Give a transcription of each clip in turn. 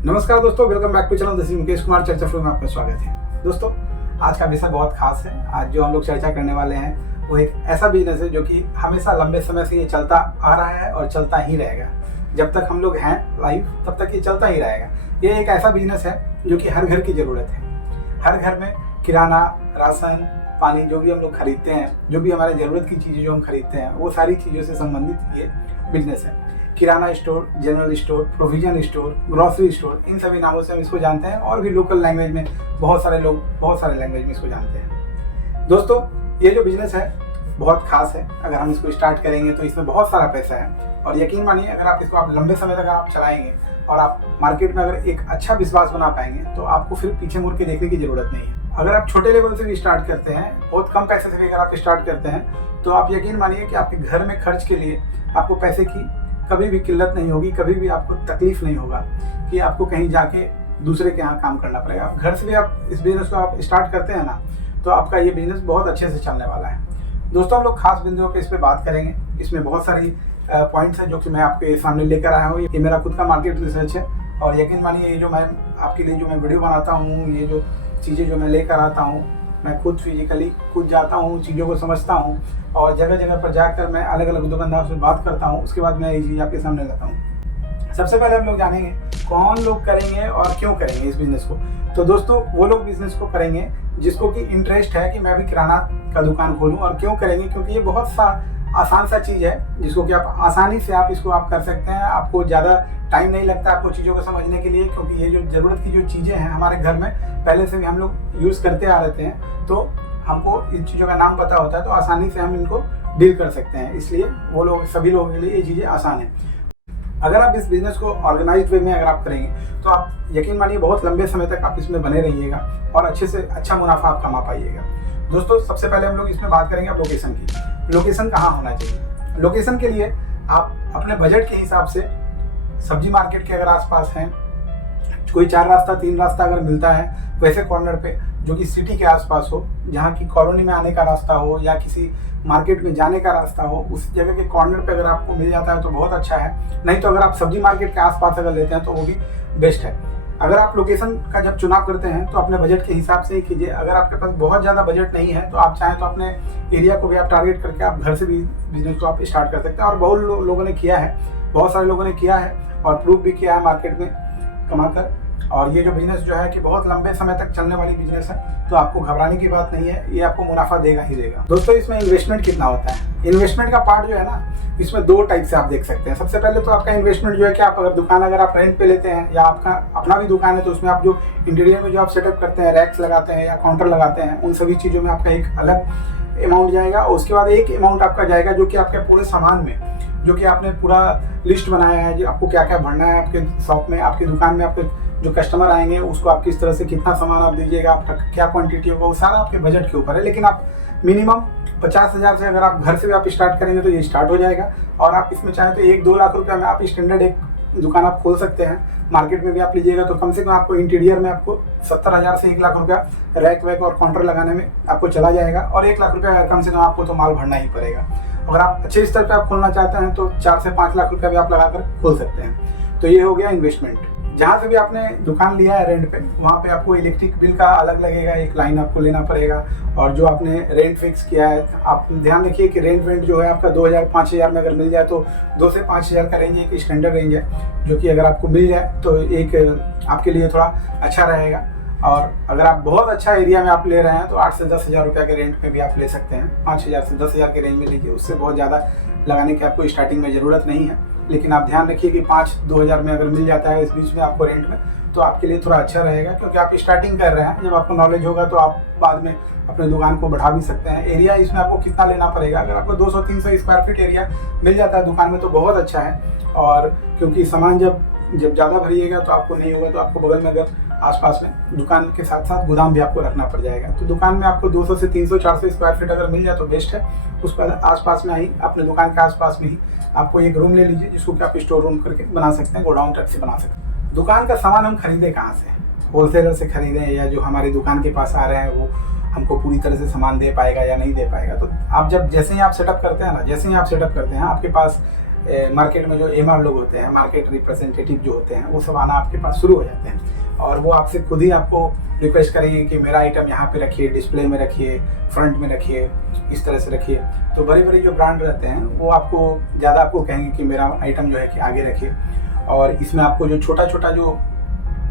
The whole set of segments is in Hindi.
नमस्कार दोस्तों, welcome back to channel. This is Mukesh Kumar. चर्चा फ्लो में आपका स्वागत है। दोस्तों, आज का विषय बहुत खास है। आज जो हम लोग चर्चा करने वाले हैं वो एक ऐसा बिजनेस है जो कि हमेशा लंबे समय से ये चलता आ रहा है और चलता ही रहेगा। जब तक हम लोग हैं लाइव तब तक ये चलता ही रहेगा। ये एक ऐसा बिजनेस है जो कि हर घर की ज़रूरत है। हर घर में किराना, राशन, पानी जो भी हम लोग खरीदते हैं, जो भी हमारे ज़रूरत की चीज़ें जो हम खरीदते हैं, वो सारी चीज़ों से संबंधित ये बिजनेस है। Kirana store, general store, provision store, grocery store, इन सभी नामों से हम इसको जानते हैं। और भी लोकल लैंग्वेज में बहुत सारे लोग बहुत सारे लैंग्वेज में इसको जानते हैं। दोस्तों, ये जो बिजनेस है बहुत खास है। अगर हम इसको स्टार्ट करेंगे तो इसमें बहुत सारा पैसा है। और यकीन मानिए, अगर आप इसको लंबे समय तक आप चलाएंगे और आप मार्केट में अगर एक अच्छा विश्वास बना पाएंगे तो आपको फिर पीछे मुड़ के देखने की ज़रूरत नहीं है। अगर आप छोटे लेवल से भी स्टार्ट करते हैं, बहुत कम पैसे से भी अगर आप स्टार्ट करते हैं, तो आप यकीन मानिए कि आपके घर में खर्च के लिए आपको पैसे की कभी भी किल्लत नहीं होगी। कभी भी आपको तकलीफ नहीं होगा कि आपको कहीं जाके दूसरे के यहाँ काम करना पड़ेगा। आप घर से भी आप इस बिजनेस को आप स्टार्ट करते हैं ना, तो आपका ये बिजनेस बहुत अच्छे से चलने वाला है। दोस्तों, हम लोग खास बिंदुओं पे इस पर बात करेंगे। इसमें बहुत सारी पॉइंट्स हैं जो कि मैं आपके सामने लेकर आया हूँ। ये मेरा खुद का मार्केट रिसर्च है। और यकीन मानिए, ये जो मैं आपके लिए जो मैं वीडियो बनाता हूँ, ये जो चीज़ें जो मैं लेकर आता हूँ, मैं खुद फिजिकली खुद जाता हूँ, चीज़ों को समझता हूँ और जगह जगह पर जाकर मैं अलग अलग दुकानदारों से बात करता हूँ। उसके बाद मैं ये चीज़ आपके सामने लाता हूँ। सबसे पहले हम लोग जानेंगे कौन लोग करेंगे और क्यों करेंगे इस बिज़नेस को। तो दोस्तों, वो लोग बिज़नेस को करेंगे जिसको कि इंटरेस्ट है कि मैं भी किराना का दुकान खोलूँ। और क्यों करेंगे? क्योंकि ये बहुत आसान सा चीज़ है जिसको कि आप आसानी से आप इसको आप कर सकते हैं। आपको ज़्यादा टाइम नहीं लगता आपको चीज़ों को समझने के लिए, क्योंकि ये जो ज़रूरत की जो चीज़ें हैं हमारे घर में पहले से भी हम लोग यूज़ करते आ रहे हैं, तो हमको इन चीज़ों का नाम पता होता है, तो आसानी से हम इनको डील कर सकते हैं। इसलिए वो लोग, सभी लोगों के लिए ये चीज़ें आसान है। अगर आप इस बिज़नेस को ऑर्गेनाइज्ड वे में अगर आप करेंगे तो आप यकीन मानिए बहुत लंबे समय तक आप इसमें बने रहिएगा और अच्छे से अच्छा मुनाफा आप कमा पाइएगा। दोस्तों, सबसे पहले हम लोग इसमें बात करेंगे अब लोकेशन की। लोकेशन कहाँ होना चाहिए? लोकेशन के लिए आप अपने बजट के हिसाब से सब्जी मार्केट के अगर आसपास हैं, कोई 4 रास्ता 3 रास्ता अगर मिलता है वैसे कॉर्नर पे जो कि सिटी के आसपास हो, जहाँ की कॉलोनी में आने का रास्ता हो या किसी मार्केट में जाने का रास्ता हो, उस जगह के कॉर्नर पे अगर आपको मिल जाता है तो बहुत अच्छा है। नहीं तो अगर आप सब्जी मार्केट के आसपास अगर लेते हैं तो वो भी बेस्ट है। अगर आप लोकेशन का जब चुनाव करते हैं तो अपने बजट के हिसाब से ही कीजिए। अगर आपके पास बहुत ज़्यादा बजट नहीं है तो आप चाहें तो अपने एरिया को भी आप टारगेट करके आप घर से भी बिजनेस को आप स्टार्ट कर सकते हैं। और बहुत लोगों ने किया है, बहुत सारे लोगों ने किया है और प्रूव भी किया है मार्केट में कमाकर। और ये जो बिजनेस जो है कि बहुत लंबे समय तक चलने वाली बिजनेस है, तो आपको घबराने की बात नहीं है, ये आपको मुनाफा देगा ही देगा। दोस्तों, इसमें इन्वेस्टमेंट कितना होता है? इन्वेस्टमेंट का पार्ट जो है ना, इसमें 2 टाइप से आप देख सकते हैं। सबसे पहले तो आपका इन्वेस्टमेंट जो है कि आप अगर दुकान अगर आप रेंट पे लेते हैं या आपका अपना भी दुकान है, तो उसमें आप जो इंटीरियर में जो आप सेटअप करते हैं, रैक्स लगाते हैं या काउंटर लगाते हैं, उन सभी चीज़ों में आपका एक अलग अमाउंट जाएगा। और उसके बाद एक अमाउंट आपका जाएगा जो कि आपके पूरे सामान में, जो कि आपने पूरा लिस्ट बनाया है, जो आपको क्या क्या भरना है आपके शॉप में, आपकी दुकान में, आपके जो कस्टमर आएंगे उसको आप किस तरह से कितना सामान आप दीजिएगा, आपका क्या क्वांटिटी होगा, वो सारा आपके बजट के ऊपर है। लेकिन आप मिनिमम 50,000 से अगर आप घर से भी आप स्टार्ट करेंगे तो ये स्टार्ट हो जाएगा। और आप इसमें चाहें तो 1-2 लाख रुपया में आप स्टैंडर्ड एक दुकान आप खोल सकते हैं। मार्केट में भी आप लीजिएगा तो कम से कम आपको इंटीरियर में आपको 70,000 से 1 लाख रुपया रैक वैक और काउंटर लगाने में आपको चला जाएगा। और 1 लाख रुपया कम से कम आपको तो माल भरना ही पड़ेगा। अगर आप अच्छे स्तर पे आप खोलना चाहते हैं तो 4 से 5 लाख रुपया भी आप लगाकर खोल सकते हैं। तो ये हो गया इन्वेस्टमेंट। जहाँ से भी आपने दुकान लिया है रेंट पे, वहाँ पे आपको इलेक्ट्रिक बिल का अलग लगेगा, एक लाइन आपको लेना पड़ेगा। और जो आपने रेंट फिक्स किया है, आप ध्यान रखिए कि रेंट जो है आपका 2,000-5,000 में अगर मिल जाए तो 2 से 5,000 का रेंज एक स्टैंडर्ड रेंज है, जो कि अगर आपको मिल जाए तो एक आपके लिए थोड़ा अच्छा रहेगा। और अगर आप बहुत अच्छा एरिया में आप ले रहे हैं तो 8 से 10,000 रुपये के रेंट में भी आप ले सकते हैं। 5,000 से 10,000 के रेंज में लीजिए, उससे बहुत ज़्यादा लगाने की आपको स्टार्टिंग में ज़रूरत नहीं है। लेकिन आप ध्यान रखिए कि 5-2,000 में अगर मिल जाता है इस बीच में आपको रेंट में, तो आपके लिए थोड़ा अच्छा रहेगा, क्योंकि आप स्टार्टिंग कर रहे हैं। जब आपको नॉलेज होगा तो आप बाद में अपने दुकान को बढ़ा भी सकते हैं। एरिया इसमें आपको कितना लेना पड़ेगा? अगर आपको 200-300 स्क्वायर फीट एरिया मिल जाता है दुकान में तो बहुत अच्छा है। और क्योंकि सामान जब ज़्यादा भरिएगा तो आपको नहीं होगा, तो आपको बगल में अगर आसपास में दुकान के साथ साथ गोदाम भी आपको रखना पड़ जाएगा। तो दुकान में आपको 200 से 300-400 स्क्वायर फीट अगर मिल जाए तो बेस्ट है। उस पर आसपास में ही, अपने दुकान के आसपास में ही आपको एक रूम ले लीजिए, जिसको कि आप स्टोर रूम करके बना सकते हैं, गोडाउन टाइप से बना सकते हैं। दुकान का सामान हम खरीदें कहाँ से? होलसेलर से खरीदें या जो हमारी दुकान के पास आ रहे हैं वो हमको पूरी तरह से सामान दे पाएगा या नहीं दे पाएगा? तो आप जब जैसे ही आप सेटअप करते हैं ना, जैसे ही आप सेटअप करते हैं आपके पास मार्केट में जो एमआर लोग होते हैं, मार्केट रिप्रेजेंटेटिव जो होते हैं, वो सब आना आपके पास शुरू हो जाते हैं और वो आपसे खुद ही आपको रिक्वेस्ट करेंगे कि मेरा आइटम यहाँ पे रखिए, डिस्प्ले में रखिए, फ्रंट में रखिए, इस तरह से रखिए। तो बड़े बड़े जो ब्रांड रहते हैं वो आपको ज़्यादा आपको कहेंगे कि मेरा आइटम जो है कि आगे रखिए। और इसमें आपको जो छोटा छोटा जो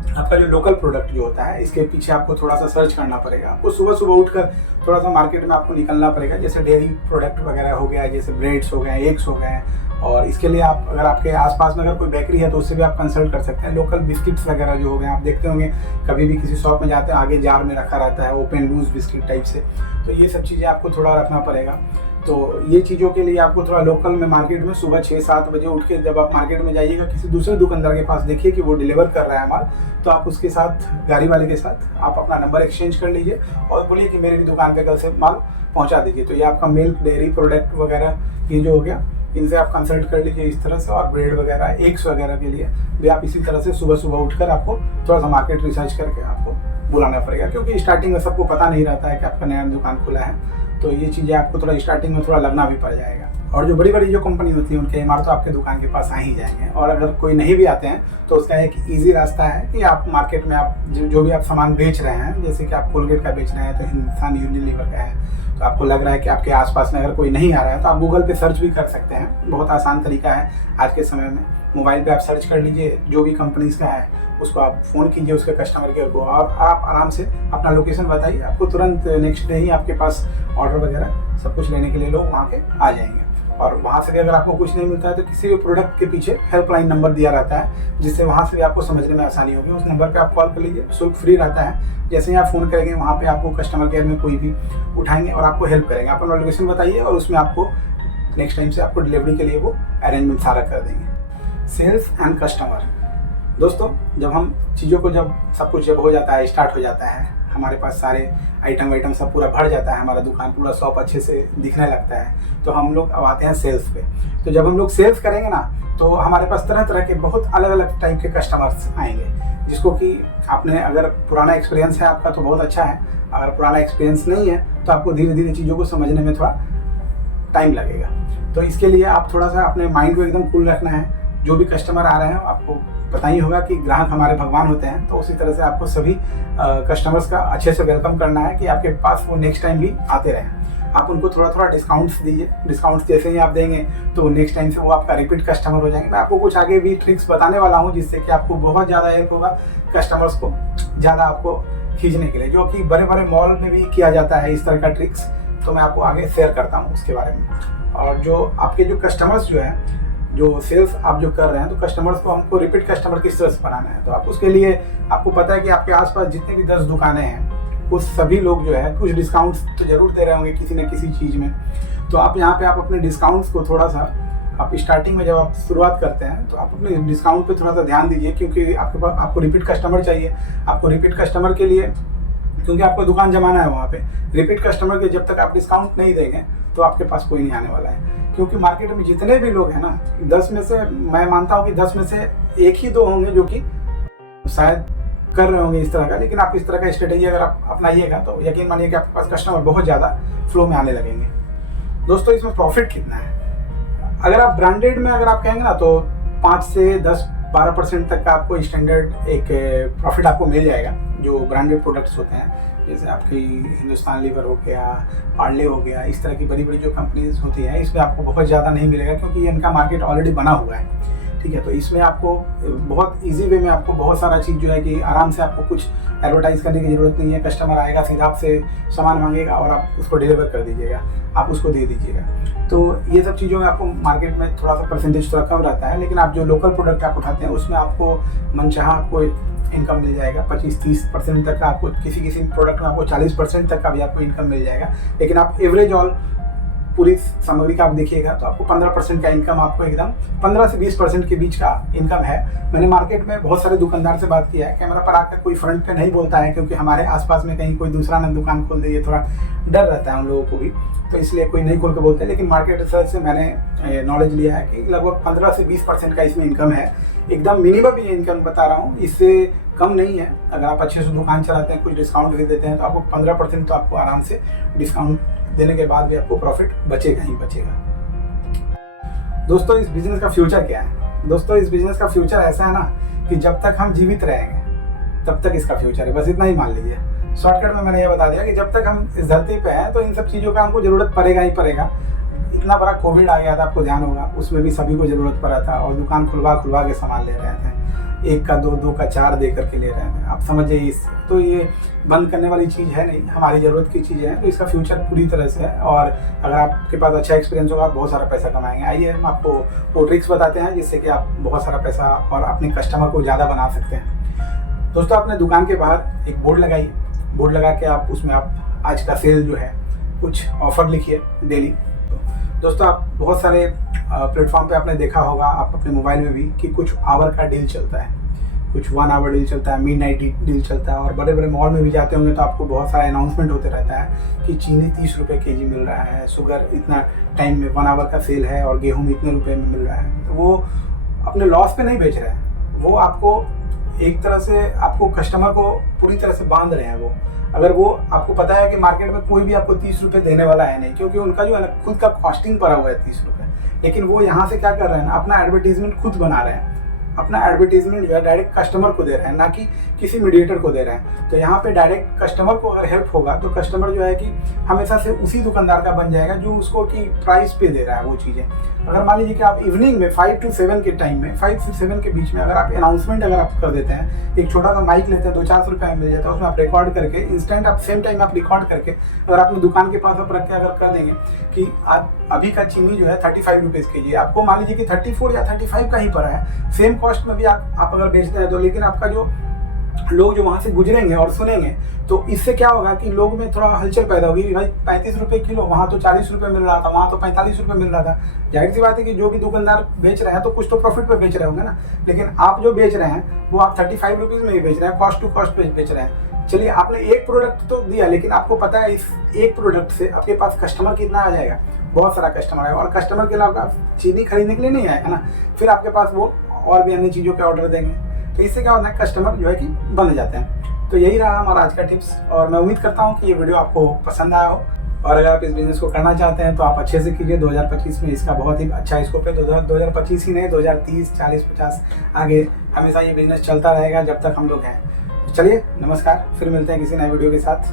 आपका जो लोकल प्रोडक्ट जो होता है, इसके पीछे आपको थोड़ा सा सर्च करना पड़ेगा। आपको सुबह सुबह उठकर थोड़ा सा मार्केट में आपको निकलना पड़ेगा। जैसे डेयरी प्रोडक्ट वगैरह हो गया, जैसे ब्रेड्स हो गए, एग्स हो गए, और इसके लिए आप अगर आपके आसपास में अगर कोई बेकरी है तो उससे भी आप कंसल्ट कर सकते हैं। लोकल बिस्किट्स वगैरह जो हो गए, आप देखते होंगे कभी भी किसी शॉप में जाते हैं, आगे जार में रखा रहता है ओपन लूज बिस्किट टाइप से। तो ये सब चीज़ें आपको थोड़ा रखना पड़ेगा। तो ये चीज़ों के लिए आपको थोड़ा लोकल में मार्केट में सुबह 6-7 बजे उठ के जब आप मार्केट में जाइएगा, किसी दूसरे दुकानदार के पास देखिए कि वो डिलीवर कर रहा है माल, तो आप उसके साथ, गाड़ी वाले के साथ आप अपना नंबर एक्सचेंज कर लीजिए और बोलिए कि मेरी भी दुकान पे कल से माल पहुंचा दीजिए। तो ये आपका मिल्क, डेयरी प्रोडक्ट वगैरह ये जो हो गया, इनसे आप कंसल्ट कर लीजिए इस तरह से। और ब्रेड वगैरह, एग्स वगैरह के लिए भी आप इसी तरह से सुबह सुबह उठकर आपको थोड़ा सा मार्केट रिसर्च करके आपको बुलाना पड़ेगा, क्योंकि स्टार्टिंग में सबको पता नहीं रहता है कि आपका नया दुकान खुला है। तो ये चीज़ें आपको थोड़ा स्टार्टिंग में थोड़ा लगना भी पड़ जाएगा। और जो बड़ी बड़ी जो कंपनी होती है उनके एमआर तो आपके दुकान के पास आ ही जाएंगे। और अगर कोई नहीं भी आते हैं तो उसका एक ईजी रास्ता है कि आप मार्केट में आप जो भी आप सामान बेच रहे हैं, जैसे कि आप कोलगेट का बेच रहे हैं तो हिंदुस्तान यूनिलीवर का है, तो आपको लग रहा है कि आपके आसपास में अगर कोई नहीं आ रहा है तो आप गूगल पे सर्च भी कर सकते हैं। बहुत आसान तरीका है आज के समय में। मोबाइल पे आप सर्च कर लीजिए जो भी कंपनीज का है, उसको आप फ़ोन कीजिए उसके कस्टमर केयर को और आप आराम से अपना लोकेशन बताइए, आपको तुरंत नेक्स्ट डे ही आपके पास ऑर्डर वगैरह सब कुछ लेने के लिए लोग वहाँ के आ जाएंगे। और वहाँ से भी अगर आपको कुछ नहीं मिलता है तो किसी भी प्रोडक्ट के पीछे हेल्पलाइन नंबर दिया रहता है, जिससे वहाँ से भी आपको समझने में आसानी होगी। उस नंबर पे आप कॉल कर लीजिए, शुल्क फ्री रहता है। जैसे ही आप फ़ोन करेंगे वहाँ पे आपको कस्टमर केयर में कोई भी उठाएंगे और आपको हेल्प करेंगे। अपना लोकेशन बताइए और उसमें आपको नेक्स्ट टाइम से आपको डिलीवरी के लिए वो अरेंजमेंट सारा कर देंगे। सेल्स एंड कस्टमर, दोस्तों जब हम चीज़ों को जब सब कुछ जब हो जाता है, स्टार्ट हो जाता है, हमारे पास सारे आइटम सब पूरा भर जाता है, हमारा दुकान पूरा शॉप अच्छे से दिखने लगता है, तो हम लोग अब आते हैं सेल्स पे। तो जब हम लोग सेल्स करेंगे ना तो हमारे पास तरह तरह के बहुत अलग अलग टाइप के कस्टमर्स आएंगे, जिसको कि आपने अगर पुराना एक्सपीरियंस है आपका तो बहुत अच्छा है, अगर पुराना एक्सपीरियंस नहीं है तो आपको धीरे धीरे चीज़ों को समझने में थोड़ा टाइम लगेगा। तो इसके लिए आप थोड़ा सा अपने माइंड को एकदम कूल रखना है। जो भी कस्टमर आ रहे हैं, आपको पता ही होगा कि ग्राहक हमारे भगवान होते हैं, तो उसी तरह से आपको सभी कस्टमर्स का अच्छे से वेलकम करना है कि आपके पास वो नेक्स्ट टाइम भी आते रहें। आप उनको थोड़ा थोड़ा डिस्काउंट्स दीजिए। डिस्काउंट्स जैसे ही आप देंगे तो नेक्स्ट टाइम से वो आपका रिपीट कस्टमर हो जाएंगे। मैं आपको कुछ आगे भी ट्रिक्स बताने वाला हूँ जिससे कि आपको बहुत ज़्यादा हेल्प होगा कस्टमर्स को ज़्यादा आपको खींचने के लिए, जो कि बड़े बड़े मॉल में भी किया जाता है इस तरह का ट्रिक्स। तो मैं आपको आगे शेयर करता हूँ उसके बारे में। और जो आपके जो कस्टमर्स जो है, जो सेल्स आप जो कर रहे हैं, तो कस्टमर्स को हमको रिपीट कस्टमर किस तरह से बनाना है, तो आप उसके लिए आपको पता है कि आपके आसपास जितने भी 10 दुकानें हैं वो सभी लोग जो है कुछ डिस्काउंट्स तो जरूर दे रहे होंगे किसी न किसी चीज़ में। तो आप यहाँ पे आप अपने डिस्काउंट्स को थोड़ा सा, आप स्टार्टिंग में जब आप शुरुआत करते हैं तो आप अपने डिस्काउंट पे थोड़ा सा ध्यान दीजिए, क्योंकि आपके पास आपको रिपीट कस्टमर चाहिए। आपको रिपीट कस्टमर के लिए, क्योंकि आपको दुकान जमाना है वहाँ पे, रिपीट कस्टमर के जब तक आप डिस्काउंट नहीं देंगे तो आपके पास कोई नहीं आने वाला है। क्योंकि मार्केट में जितने भी लोग हैं ना, 10 में से मैं मानता हूँ कि 10 में से 1 ही 2 होंगे जो कि शायद कर रहे होंगे इस तरह का। लेकिन आप इस तरह का स्ट्रेटेजी अगर आप अपनाइएगा तो यकीन मानिए कि आपके पास कस्टमर बहुत ज़्यादा फ्लो में आने लगेंगे। दोस्तों इसमें प्रॉफिट कितना है, अगर आप ब्रांडेड में अगर आप कहेंगे ना तो 5 से 10-12% तक का आपको स्टैंडर्ड एक प्रॉफिट आपको मिल जाएगा। जो ब्रांडेड प्रोडक्ट्स होते हैं, जैसे आपकी हिंदुस्तान लीवर हो गया, पार्ले हो गया, इस तरह की बड़ी बड़ी जो कंपनीज होती हैं, इसमें आपको बहुत ज़्यादा नहीं मिलेगा क्योंकि इनका मार्केट ऑलरेडी बना हुआ है। ठीक है, तो इसमें आपको बहुत इजी वे में आपको बहुत सारा चीज़ जो है कि आराम से आपको कुछ एडवर्टाइज करने की ज़रूरत नहीं है। कस्टमर आएगा, सीधा आपसे सामान मांगेगा और आप उसको डिलीवर कर दीजिएगा, आप उसको दे दीजिएगा। तो ये सब चीज़ों में आपको मार्केट में थोड़ा सा परसेंटेज थोड़ा कम रहता है, लेकिन आप जो लोकल प्रोडक्ट आप उठाते हैं उसमें आपको मनचाहा आपको इनकम मिल जाएगा। 25-30% तक का आपको, किसी प्रोडक्ट में आपको 40% तक का भी आपको इनकम मिल जाएगा। लेकिन आप एवरेज ऑल पूरी सामग्री का आप देखिएगा तो आपको 15% का इनकम, आपको एकदम 15 से 20% के बीच का इनकम है। मैंने मार्केट में बहुत सारे दुकानदार से बात किया है, कैमरा पर आकर कोई फ्रंट पे नहीं बोलता है क्योंकि हमारे आसपास में कहीं कोई दूसरा ना दुकान खोल दे, ये थोड़ा डर रहता है उन लोगों को भी, तो इसलिए कोई नहीं खोल के बोलते हैं। लेकिन मार्केट रिसर्च से मैंने नॉलेज लिया है कि लगभग 15 से 20% का इसमें इनकम है। एकदम मिनिमम ये इनकम बता रहा हूँ, इससे कम नहीं है। अगर आप अच्छे से दुकान चलाते हैं, कुछ डिस्काउंट भी देते हैं, तो आपको 15% तो आपको आराम से डिस्काउंट देने के बाद भी आपको प्रॉफिट बचेगा ही बचेगा। दोस्तों इस बिजनेस का फ्यूचर क्या है? दोस्तों इस बिजनेस का फ्यूचर ऐसा है ना कि जब तक हम जीवित रहेंगे तब तक इसका फ्यूचर है, बस इतना ही मान लीजिए। शॉर्टकट में मैंने ये बता दिया कि जब तक हम इस धरती पे हैं तो इन सब चीज़ों का हमको ज़रूरत पड़ेगा ही पड़ेगा। इतना बड़ा कोविड आ गया था, आपको ध्यान होगा, उसमें भी सभी को ज़रूरत पड़ा था और दुकान खुलवा के सामान ले रहे थे, 1 का 2, 2 का 4 दे करके ले रहे थे। आप समझिए इस तो ये बंद करने वाली चीज़ है नहीं, हमारी ज़रूरत की चीज़ है, तो इसका फ्यूचर पूरी तरह से है। और अगर आपके पास अच्छा एक्सपीरियंस होगा आप बहुत सारा पैसा कमाएंगे। आइए हम आपको वो ट्रिक्स बताते हैं जिससे कि आप बहुत सारा पैसा और अपने कस्टमर को ज़्यादा बना सकते हैं। दोस्तों अपने दुकान के बाहर एक बोर्ड लगाइए, बोर्ड लगा के आप उसमें आप आज का सेल जो है कुछ ऑफर लिखिए डेली। दोस्तों आप बहुत सारे प्लेटफॉर्म पे आपने देखा होगा, आप अपने मोबाइल में भी, कि कुछ आवर का डील चलता है, कुछ 1 आवर डील चलता है, मिडनाइट डील चलता है। और बड़े बड़े मॉल में भी जाते होंगे तो आपको बहुत सारा अनाउंसमेंट होते रहता है कि चीनी 30 रुपये केजी मिल रहा है, शुगर इतना टाइम में 1 आवर का सेल है और गेहूँ इतने रुपये में मिल रहा है। तो वो अपने लॉस पे नहीं बेच रहे हैं, वो आपको एक तरह से आपको कस्टमर को पूरी तरह से बांध रहे हैं। वो अगर वो आपको पता है कि मार्केट में कोई भी आपको 30 रुपये देने वाला है नहीं, क्योंकि उनका जो है ना खुद का कॉस्टिंग पड़ा हुआ है 30 रुपये, लेकिन वो यहाँ से क्या कर रहे हैं ना, अपना एडवर्टीजमेंट खुद बना रहे हैं। अपना एडवर्टीजमेंट जो है डायरेक्ट कस्टमर को दे रहे हैं, ना कि किसी मीडिएटर को दे रहे हैं। तो यहाँ पे डायरेक्ट कस्टमर को अगर हेल्प होगा तो कस्टमर जो है कि हमेशा से उसी दुकानदार का बन जाएगा जो उसको की प्राइस पे दे रहा है वो चीज़ें। अगर मान लीजिए कि आप इवनिंग में 5 to 7 के टाइम में, 5 से 7 के बीच में अगर आप अनाउंसमेंट अगर आप कर देते हैं, एक छोटा सा माइक लेते हैं, 200-400 रुपये में मिल जाता है, उसमें आप रिकॉर्ड करके इंस्टेंट आप सेम टाइम आप रिकॉर्ड करके अगर अपनी दुकान के पास आप रख के अगर कर देंगे कि आप अभी का चीनी जो है 35 रुपीज़ केजी, आपको मान लीजिए कि 34 या 35 का ही पड़ा है, सेम कॉस्ट में भी आप अगर बेचते हैं तो, लेकिन आपका जो लोग जो वहाँ से गुजरेंगे और सुनेंगे तो इससे क्या होगा कि लोग में थोड़ा हलचल पैदा होगी। भाई 35 रुपये किलो, वहाँ तो 40 रुपये मिल रहा था, वहाँ तो 45 रुपये मिल रहा था। जाहिर सी बात है कि जो भी दुकानदार बेच रहे हैं तो कुछ तो प्रॉफिट पे बेच रहे होंगे ना, लेकिन आप जो बेच रहे हैं वो आप 35 रुपीज़ में ही बेच रहे हैं, कॉस्ट टू कॉस्ट पे बेच रहे हैं। चलिए आपने एक प्रोडक्ट तो दिया, लेकिन आपको पता है इस एक प्रोडक्ट से आपके पास कस्टमर कितना आ जाएगा, बहुत सारा कस्टमर आएगा। और कस्टमर के अलावा चीनी खरीदने के लिए नहीं आएगा ना, फिर आपके पास वो और भी अन्य चीज़ों के ऑर्डर देंगे। तो इससे क्या होता है, कस्टमर जो है कि बन जाते हैं। तो यही रहा हमारा आज का टिप्स, और मैं उम्मीद करता हूँ कि ये वीडियो आपको पसंद आया हो। और अगर आप इस बिज़नेस को करना चाहते हैं तो आप अच्छे से कीजिए। 2025 में इसका बहुत ही अच्छा स्कोप है। 2025 ही नहीं, 2030, 40, 50 आगे हमेशा ये बिज़नेस चलता रहेगा जब तक हम लोग हैं। तो चलिए नमस्कार, फिर मिलते हैं किसी नए वीडियो के साथ।